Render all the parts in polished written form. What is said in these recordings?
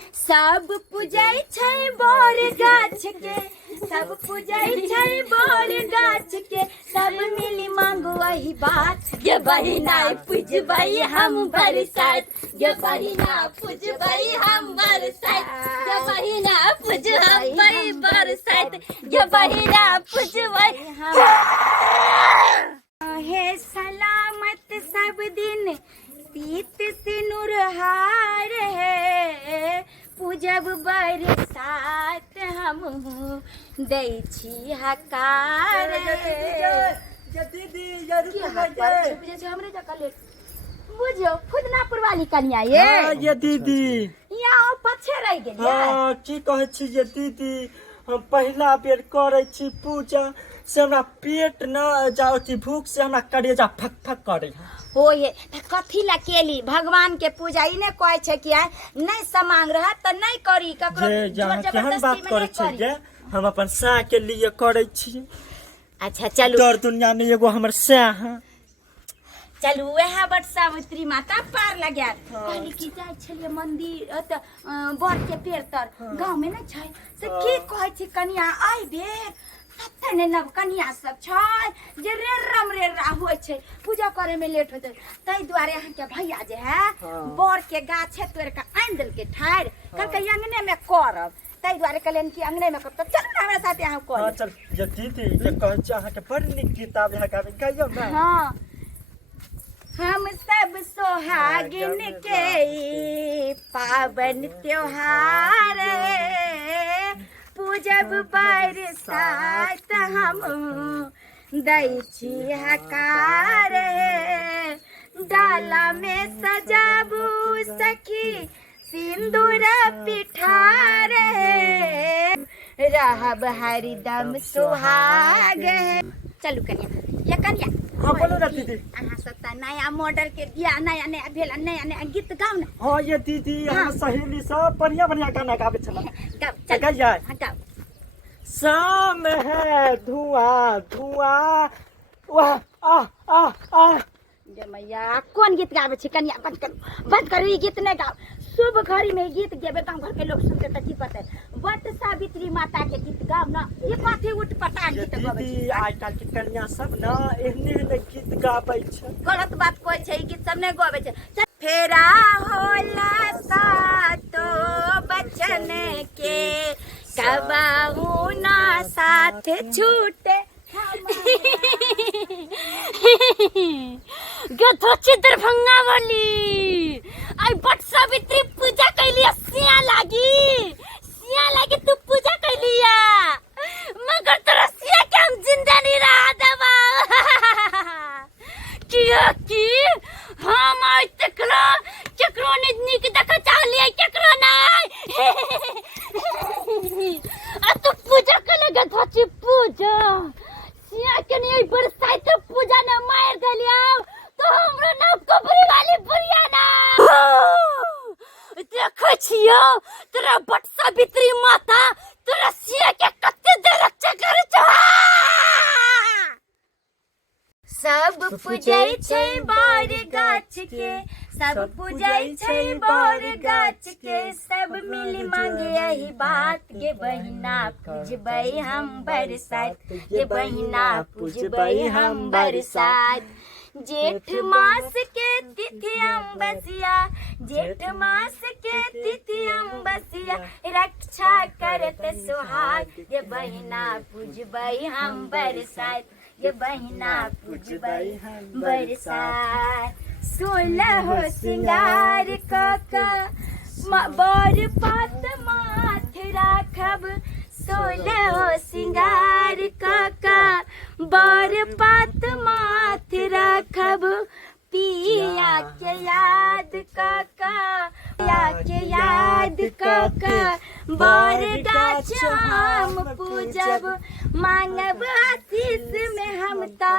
सब पूजै छै बर गाछ के, सब पूजै छै बर गाछ के, सब मिली मांगो वही बात। ये बहिना पूजबै हम बरसात, ये बहिना पूजबै हम बरसात, ये बहिना पूजबै बरसात, ये बहिना पूजबै हम। हे सलामत सब दिन पीत सिनुर हार है, पूजब बरसात हम दै छी हकार। बुझियो खुदनापुर वाली कन्या ये दीदी यहाँ पछे रह गेलिए। की कहै छी ये दीदी, हम पहला बेर करे छी पूजा से हमरा पेट न जाओ की भूख से हमरा करेजा फक फक करे हो ये कथी ला केली भगवान के पूजा। ई ने कहै छै कि नहीं समांग रहा त नहीं करी ककरो केहन बात करे छी जे हम अपन सा के लिए करे छी। अच्छा चलू दर दुनिया में एगो हमर सा है। चलू वह बट सावित्री माता पार लगा कहली कि जाय छलिए मंदिर त बर के पेड़ तर गांव में नहीं छै से की कहै छी कन्या आई बेर तने नव कन्या सब छै जे रेरम रेरा होय छै पूजा करे में लेट होते तै दुआरे अहाँ के भैया जे है बर के गाछे तोड़ के आन देल के ठाड़ कहलकै अंगने में करब। तै दुआरे कहलन कि अंगने में करब। चल ना हमरा साथे अहाँ कर। चल जे दीदी जे कहै छी अहाँ के बड़ नीक किताब है गाबे कहियो ना। हां हम सब सोहागिन के पावन त्योहार पूजब बरसात हम दै छी हकार। डाला में सजाबू सखी सिंदूर पिठार रहब हरिदम सुहाग। चलू कन्या ये कन्या हां बोलो ना दीदी। अहाँ सब त नया मॉडल के दिया नया नया भेला नया नया गीत गाउ ना। हां ये दीदी हम सहेली सब बढ़िया बढ़िया गाना गावे छला। चल गाइए गाओ। शाम है धुआं धुआं वाह आ आ आ। जे मैया कौन गीत गावे छी कन्या बंद करू ई गीत नहीं गाओ। शुभ घड़ी में गीत गेबे गांव घर के लोग सुनते त की पते बट सावित्री माता के गीत गाओ ना। ये कथी उठ पटांग गीत गावे छी। दीदी आज कल के कन्या सब ना एहने गीत गावे छै। गलत बात कोई छै ई गीत सब नहीं गावे छै। फेरा होला सातो बचन के कबाहू ना साथ छूटे। गथो दरभंगा वाली आई बट सावित्री पूजा कैली सिया लागी तू पूजा कैलिया मगर तोरा सिया के हम जिंदा नहीं रहा दबा की हम आज तकलो केकरो ने नीक देख चाहलिए केकरो नहीं। आ तू पूजा कले गथो पूजा सिया के नहीं बरसाइत पूजा ने मार देलियो तो हमरो नाम कबरी वाली बुढ़िया ना देखै छियो तोरा बट सावित्री माता तोरा सिया के कते देर रक्षा करे छ। सब पूजै छै बर गाछ के, सब पूजै छै बर गाछ के, सब मिली मांगे यही बात। ये बहिना पूजबै हम बरसात, ये बहिना पूजबै हम बरसात। जेठ मास के तिथि अम्बसिया, जेठ मास के तिथि अम्बसिया, रक्षा करत सुहाग। ये बहिना पूजबै हम बरसात, ये बहिना पूजबै हम बरसात। 16 श्रृंगार कका बर पात माथ राखब, 16 श्रृंगार कका बर पात माथ राखब। पिया के याद कका, पिया के याद कका बर गाछ हम पूजब। मांगब आशीष में हमता,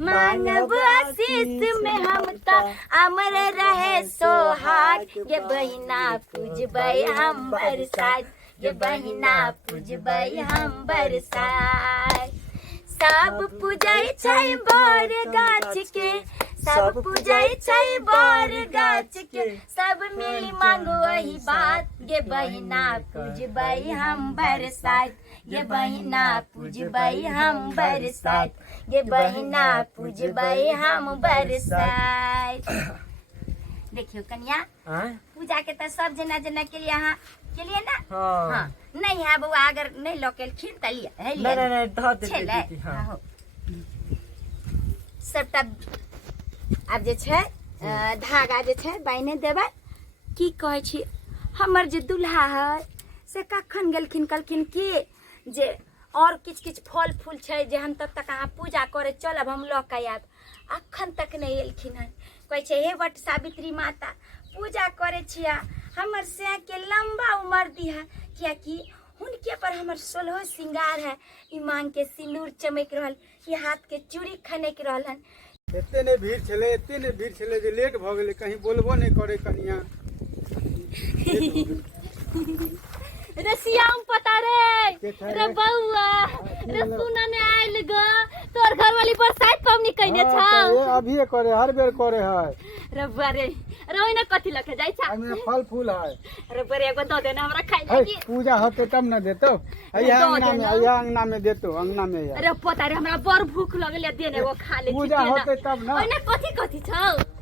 मांगब आशीष में हमता, अमर रहे सोहाग। ये बहिना पूजबै हम बरसात, ये बहिना पूजबै हम बरसात। सब पूजै छै बर गाछ के, सब पूजाई छै बर गाछ के सब मिली मांगो वही बात गे बहिना पूजबै हम बरसात गे बहिना पूजबै हम बरसात गे बहिना पूजबै हम बरसात। देखियो कन्या पूजा के तो सब जना जना के लिए यहाँ के लिए ना हाँ नहीं है बउआ अगर नहीं लोकल खीर त लिया है लिया नहीं ध दे दीदी हां सबटा आब जे छै धागा जे छै बाइने देबै की कहै छी हमर जे दुल्हा है से कखन गेलखिन कहलखिन कि जे और किछ फल फूल छै जे हम तब तक अहाँ पूजा करे चलब हम लऽ के आयब अखन तक नहीं एलखिन हन कहै छै हे वट सावित्री माता पूजा करे छिया हमर से के लंबा उम्र दिया कियाकि हुनके पर हमर 16 श्रृंगार है ई मांग के सिंदूर चमक रहल ई हाथ के चूड़ी खनक रहलन। एते ने भीड़ छले जे लेट भ गेले कहीं बोलबो नहीं करे कनिया रे सियाम पता रे बउआ रे सुना ने आइल ग तोर घर वाली बरसात पवनी कइने छ अभी करे हर बेर करे है रे बारे रोइ न कथि लखे जाई छ हमें फल फूल है रे बारे एगो द देना हमरा खाइ लागी पूजा होते तब न देतो अया अंगना में देतो अंगना में अरे पता रे हमरा बड़ भूख लगले देने वो खा ले पूजा होते तब न ओइ न कथि छ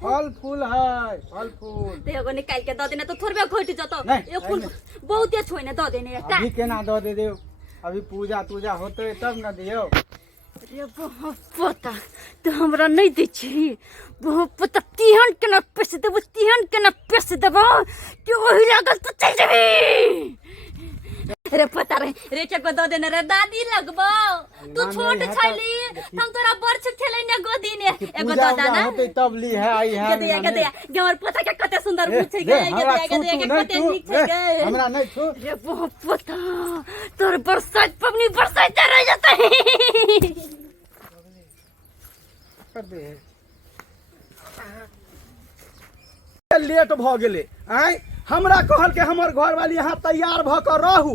फल फूल है फल फूल ते एगो निकाल के द देना तो थोड़बे घोट जतो ए फूल बहुते छोइ न द देने अभी केना द दे देव अभी पूजा तूजा होते तब न दियो अरे बहुत पता तो हमरा नहीं दे छी बहुत पता तिहन के न पैसे देबो तिहन के न पैसे देबो कि ओही लागल तो चल जेबी रे पता रे के को द देने रे दादी लगबो तू छोट छली हम तोरा बरछ खेलै ने गोदी ने एगो द दाना होते तब ली है आई है के दे गेमर पता के कते सुंदर पूछे गए के दे के कते नीक छे गए हमरा नहीं छु रे बहुत पता तोर बरसात पवनी बरसात रह जाते कर दे लेट भ गेले आय हमरा कहल के हमर घर वाली यहाँ तैयार भ कर रहू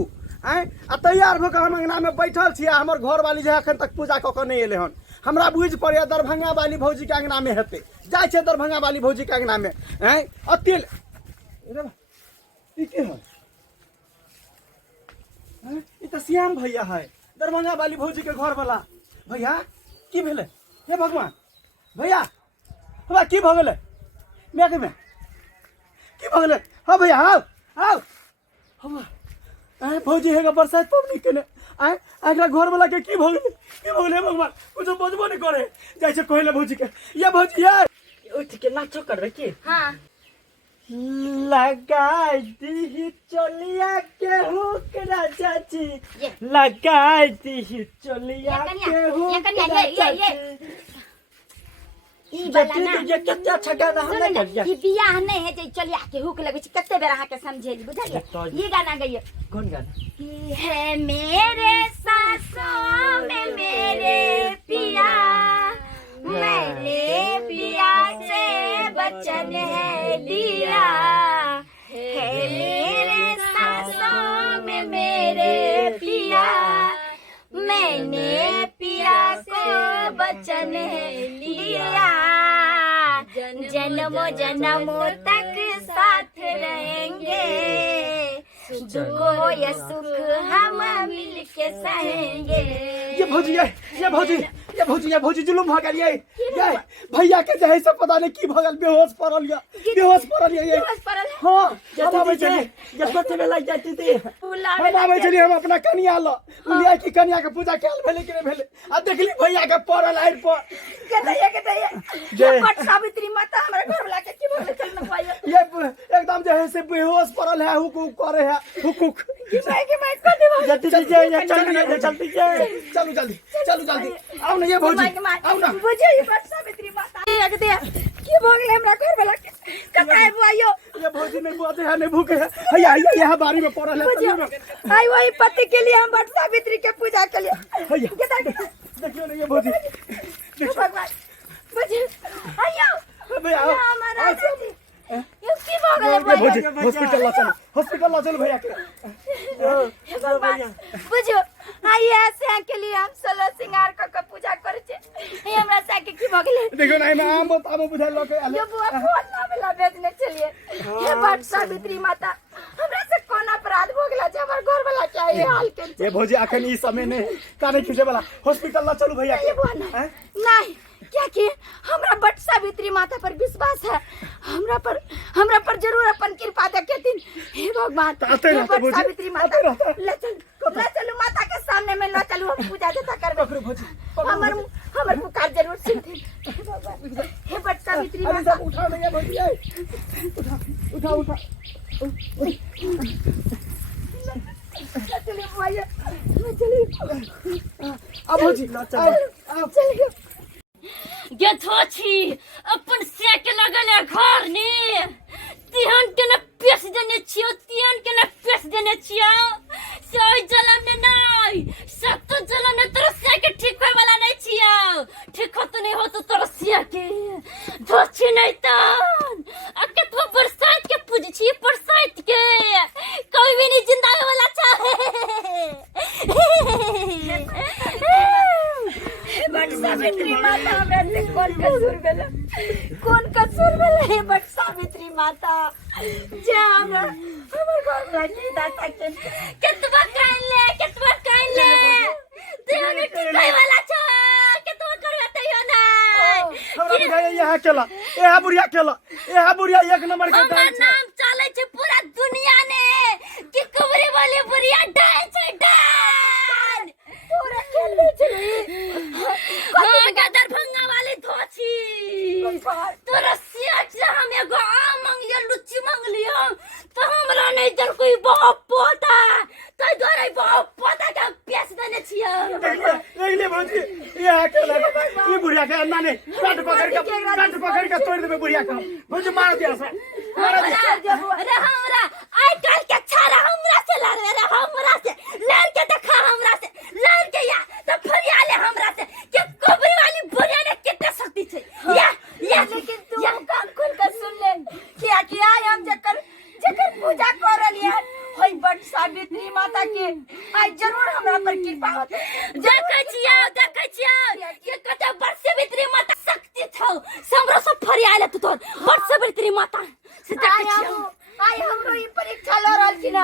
आय आ तैयार भ कर हम अंगना में बैठल छी आ हमर घर वाली जे अखन तक पूजा क के नहीं एले हन हमरा बुझ पड़े दरभंगा वाली भौजी के अंगना में हेते जाय छै दरभंगा वाली भौजी के अंगना में आय अतेल ई के है ई त श्याम भैया है दरभंगा वाली भौजी के घर वाला भैया की भेले हे भगवान भैया हमरा की भ गेले मैके में की भ गेले हां भैया आओ हम आय भौजी हेगा बरसात पवनी केने आय अगला घर वाला के की भ गेले भगवान कुछ बजबो नहीं करे जाय छै कहले भौजी के ये भौजी यार उठ के नाचो करबे की हां लगाई दी चलिया के हुक राजा जी लगाई दी चलिया के हुक राजा जी ई वाला ना ये कितना अच्छा गाना हमने कर दिया ई बियाह नहीं है जे चलिया के हुक लगे छै कते बेर अहाँ के समझे बुझलिए ये गाना गइए कौन गाना कि है मेरे सांसों में मेरे पिया मैंने पिया से वचन है लिया है मेरे सांसों में मेरे पिया मैंने पिया से वचन है लिया जन्मों जन्मों तक साथ रहेंगे दुखों या सुख हम मिल के सहेंगे। ये भौजी जुलुम भ गेल ये भैया के जे है से पता नहीं की भ गेल बेहोश पड़ल ये हां जब आबै छली ये सोचे में लग जाती थी हम आबै छली हम अपना कन्या ल उलिया की कन्या के पूजा कैल भेले कि नहीं भेले आ देखली भैया के पड़ल आइर पर ये बट सावित्री माता हमरा घर वाला के की बोले चल न पाइए ये एकदम जे है से बेहोश पड़ल है हुक करे है हुक कि मैं को देबो जल्दी जल्दी चलो जल्दी आओ ना ये भौजी आओ ना बुझे ये बट सावित्री माता एक दे की बोले हमरा घर वाला के कताय बुआयो ये भौजी नहीं बोलते हैं नहीं भूखे है हैया यहाँ बारी में पड़ल है आई वही पति के लिए हम बट सावित्री के पूजा के लिए देखियो ना ये भौजी भगवान बुझे आयो भैया हमारा यो की भ गेलै ए भौजी भैया हॉस्पिटल ला चलो भैया के हे भगवान बुझो आई ऐसे के लिए हम सोलह श्रृंगार क पूजा करे छे हे हमरा सा के की भ गेलै देखो ना मैं आम बुझा लो के यो बुआ फोन ना मिला भेजने चलिए हे बट सावित्री माता हमरा से कोन अपराध भ गेला जे हमर घर वाला के ये हाल के ए भौजी अखन ई समय ने काने खींचे वाला हॉस्पिटल ला चलो भैया ये बुआ नहीं क्या कि हमरा बट सावित्री माता पर विश्वास है हमरा पर जरूर अपन कृपा देखेतिन हे भगवान हे बट सावित्री माता ले चलो माता के सामने में ले चलो हम पूजा जता करबे हमर पुकार जरूर सुनथिन हे भगवान हे बट सावित्री माता उठा भैया भौजी उठा चलिए भैया चलिए अब भौजी चलिए गे थोची अपन से के लगले घर ने तिहन के न पेस देने छियो तिहन के न पेस देने छियो सोई जलम ने नहीं सब तो जलम ने तोर से के ठीक होय वाला नहीं छियो ठीक हो तो नहीं हो तो तोर से के धोची नहीं तन अके तो बरसात के पूज छी बरसात के कोई भी नहीं जिंदा होय वाला बट सावित्री माता हमरा से कौन कसूर भेल हे बट सावित्री माता जे हमर घर में जीता सके केतबा कहले तेने टिकै वाला छ केतबा करबे तइयो नहीं हमरा बुझाय यहां केला ए बुढ़िया एक नंबर के हमर नाम चले छै पूरा दुनिया ने कि कुबरी वाली बुढ़िया डाल छै डाल तोरा खेलबे छै हां दरभंगा वाली धोची तोरा सियाच हम एगो आम मांगलियो लुच्ची मांगलियो तो हमरा नहीं दल कोई बाप पोता तो दोरे बाप पोता का पेस देने छियो ले भौजी यहां केला ई बुढ़िया के अन्ना ने काट पकड़ के तोड़ देबे बुढ़िया का भौजी मार दिया से अरे हमरा आई काल के छारा हमरा से लड़ रे हमरा से लड़ के देखा हमरा से लड़ के या तो फरियाले हमरा से कि कुबरी वाली बुढ़िया ने कितने शक्ति छै या लेकिन तू कान खोल कर सुन ले कि आई हम जकर पूजा करलिए होई बट सावित्री माता के आई जरूर हमरा पर कृपा होते देखै छियै कि कते वर्ष सावित्री माता शक्ति छौ हमरो सब फरियाले तू तोर वर्ष सावित्री माता से देखै छियै आई हमरो ई परीक्षा ल रहल किन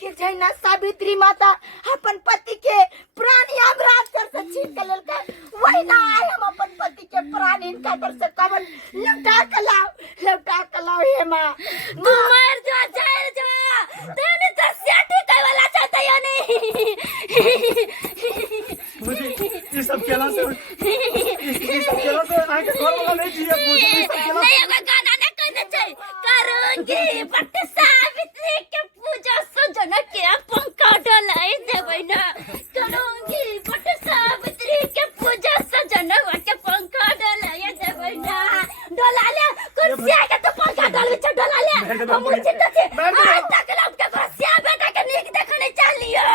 कि छै ना सावित्री माता अपन पति के प्राण यमराज कर से छीन के लेलकै वही ना आई हम अपन पति के प्राण इनका कर से कवन लौटा के लाओ हे मां तू मर जा तेने तो सेठी कई वाला चाहता या नहीं मुझे ये सब केला से आके घर वाला नहीं जिए मुझे नहीं एगो गाना ना कहने छै करूंगी बट सावित्री के पूजा सजन के पंखा डलाई देबै ना करूंगी बट सावित्री के पूजा सजन के पंखा डलाई देबै ना डोला ले कुर्सिया के तो पंखा डालबे छ डोला ले हम चिंता छै आज तक लोग के कुर्सिया बेटा के नीक देखने चलियो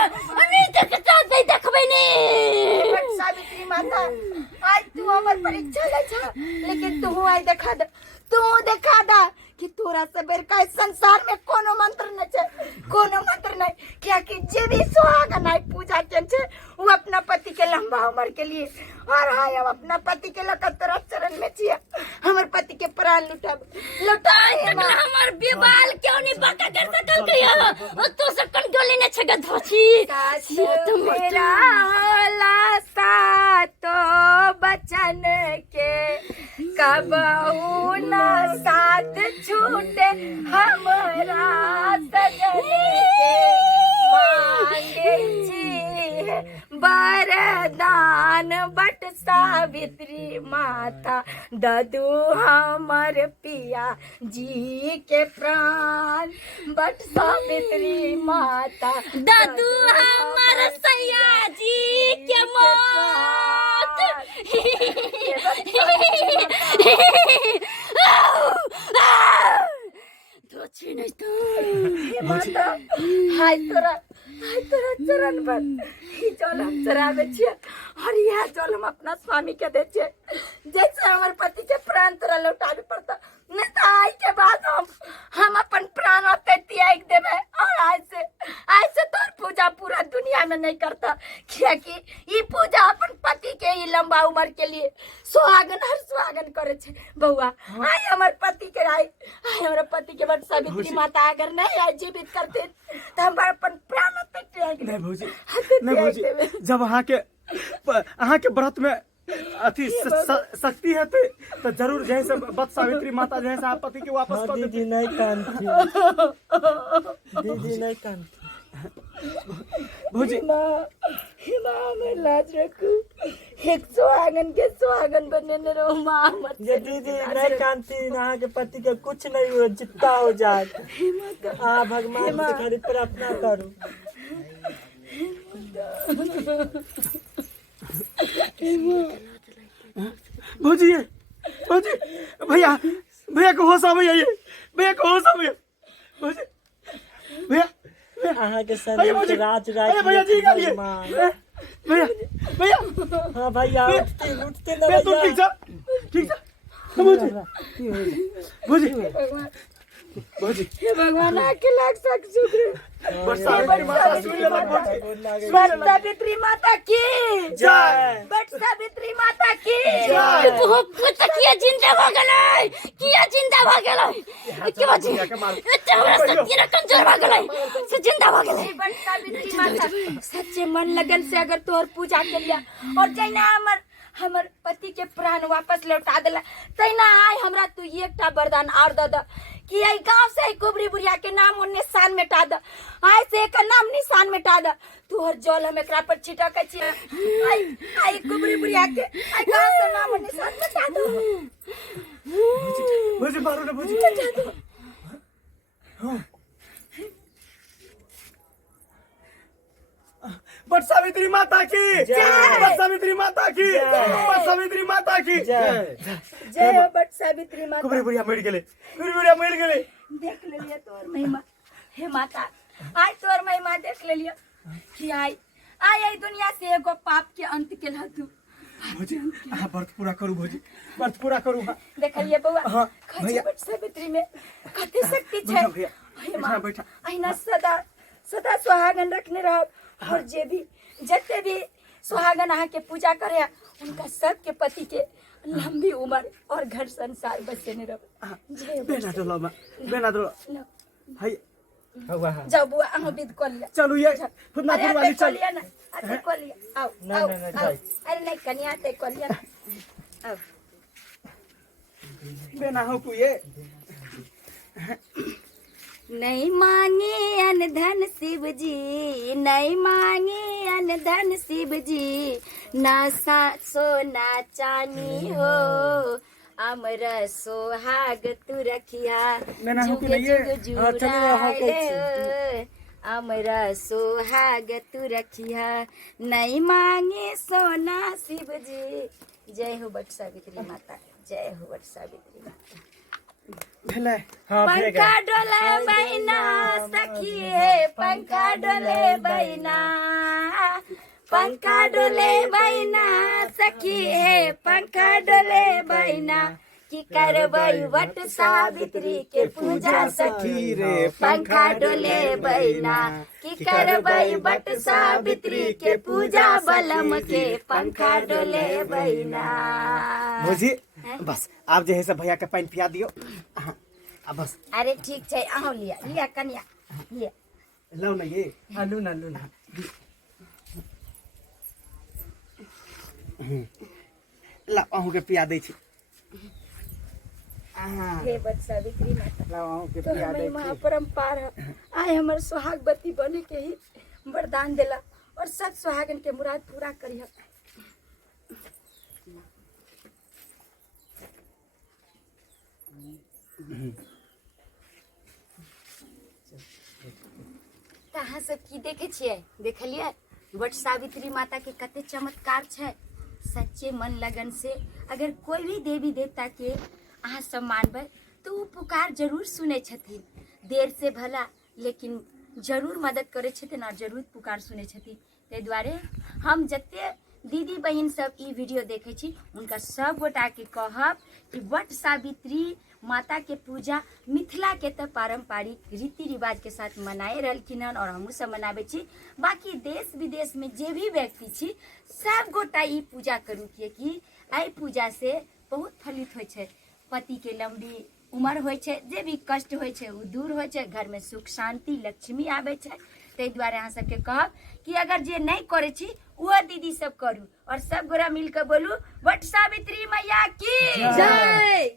नहीं देख तो नहीं देखबै ने बट सावित्री माता आज तू हमर परीक्षा ले छ लेकिन तू आई देखा दा कि तोरा से बड़का संसार में कोनो मंत्र नहीं क्या कि जे भी सुहाग नाई पूजा केन छे वो अपना पति के लंबा उम्र के लिए और हाय अब अपना पति के लक तोरा चरण में छिया हमर पति के प्राण लुटाए हमर बिबाल क्यों नहीं बाका कर सकल कहियो ओ तू से कंट्रोल ने छगा धोची मेरा लासा तो बचन के कबहू ना साथ छूटे हमरा सजन के मांगे छी वरदान बट सावित्री माता ददू हमर पिया जी के प्राण बट सावित्री माता दादू हमर सैया जी के मौत धोची नहीं तो माता हाय तोरा आइ तोरा चरण पर ई जल हम चढ़ावे छियै और यह जल हम अपना स्वामी के दे छियै जैसे हमर पति के प्राण तोरा लौटावे पड़ता नहीं तो आई के बाद हम अपन प्राण ओते त्याग देवे और आज से तोर पूजा पूरा दुनिया में नहीं करता क्योंकि ई पूजा अपन पति के ही लंबा उम्र के लिए सुहागन हर सुहागन करे छे बउआ आई हमर पति के आई हमर पति के बट सावित्री माता अगर नहीं आई जीवित करते तो हम अपन प्राण ओते त्याग नहीं देवे भौजी नहीं भौजी जब अहाँ के व्रत में अथी शक्ति है तो जरूर जैसे बत सावित्री माता जैसे आप पति के वापस कर देती। दीदी नहीं कांती दीदी नहीं कांती भौजी माँ मैं लाज रखू एक सुहागन के सुहागन बनने न रहो माँ मत ये दीदी नहीं कांती यहाँ के पति के कुछ नहीं हो जितना हो जाए भगवान से खाली प्रार्थना करूं। भौजी भौजी भैया भैया को होश आवे ये भैया को होश आवे भौजी भैया अहाँ के भैया भौजी राज अरे भैया जी का लिए भैया भैया हाँ भैया उठते ना भैया तू ठीक है भौजी भौजी भौजी हे भगवान आके लाख सक शुक्र बस सावित्री माता सुन ले बट सावित्री माता की जय बट सावित्री माता की जय किया जिंदा हो गेलै किया जिंदा हो गेलै के बात एते हमरा शक्ति न कमजोर हो गेलै से जिंदा हो गेलै बट सावित्री माता सच्चे मन लगन से अगर तोहर पूजा कर लिया और जैना हमर पति के प्राण वापस लौटा देला तैना आय हमरा तू एकटा वरदान और दे द कि आई गांव से कुबरी बुढ़िया के नाम और निशान मिटा द आय से एक नाम निशान मिटा द तोहर जल हम एकरा पर छिटकै छी आई कुबरी बुढ़िया के आई गांव से नाम और निशान मिटा दो भौजी मारो ना भौजी बट सावित्री माता की जय बट सावित्री माता की बट सावित्री माता की जय जय हो बट सावित्री माता कुबरी बुढ़िया मर गेले देख लेलिए तोर महिमा हे माता आई तोर महिमा देख लेलिए कि आई दुनिया से एगो पाप के अंत केलह तू भौजी हाँ व्रत पूरा करू भौजी व्रत पूरा करू हाँ देखलिए बउआ हाँ, खैचे भैया। बट सावित्री में कते शक्ति बैठा छै भैया, हे माँ, बैठा। अहिना सदा सदा सुहागन रखने रहब और जे भी जते भी सुहागन अहाँ के पूजा करे उनका सबके पति के लंबी उम्र और घर संसार बसेने रह जय हो बेना डोला में बेना डोला हाय जाओ बुआ अहाँ विद कर ले चलू ये फुदना अरे फुदवाली अते चल कोलिया ना अते कोलिया आओ नहीं, आओ नहीं, नहीं, आओ। जाए। अरे नहीं कन्या अते कोलिया ना आओ बेना हो को ये नहीं मांगे अन धन शिव जी नहीं मांगे अन धन शिव जी ना सोना चांदी हो अमर सोहाग तू रखिया मैंने हो जुग कि नहीं ये? जुग हाँ, चलो ना, हाँ, जुड़ाए अमर सोहाग तू रखिया नहीं मांगे सोना शिव जी जय हो बट सावित्री माता जय हो बट सावित्री माता भेले हाँ पंखा डोले बहिना सखी है पंखा डोले बहिना पंखा डोले बहिना सखी है पंखा डोले बहिना की करबई वट सावित्री के पूजा सखी रे पंखा डोले बहिना की करबई वट सावित्री के पूजा बलम के पंखा डोले बहिना भौजी बस आप जे है सब भैया के पानी पिया दियो अब बस अरे ठीक है अहो लिया लिया कन्या लिया लो ना ये आलू ना ला अहू के पिया दै छी हे बट सावित्री माता ला अहू के तो पिया दै हमें छी महापरम्पार है आय हमर सुहागवती बने के ही वरदान देला और सब सुहागन के मुराद पूरा करिया अहाँ सब की देखे छियै देखलिए बट सावित्री माता के कते चमत्कार छै सच्चे मन लगन से अगर कोई भी देवी देवता के अहाँ सब मानबै तो वो पुकार जरूर सुने छथिन देर से भला लेकिन जरूर मदद करे छथिन और जरूर पुकार सुने छथिन। ताहि दुआरे हम जते दीदी बहिन सब ई वीडियो देखे छी उनका सब गोटा के कहब कि वट सावित्री माता के पूजा मिथिला के तो पारंपरिक रीति रिवाज के साथ मनाए रहलखिन हन और हमहूँ सब मनाबे छी। बाकी देश विदेश में जे भी व्यक्ति छी सब गोटा ई पूजा करू, किएकि एहि पूजा से बहुत फलित होइ छै, पति के लंबी उम्र होइ छै, जे भी कष्ट होइ छै ओ दूर होइ छै, घर में सुख शांति लक्ष्मी आबै छै। ताहि दुआरे अहाँ सबके कहब कि अगर जे नहीं करे छी वो दीदी सब करू और सब गोरा मिलकर बोलू वट सावित्री मैया की जय।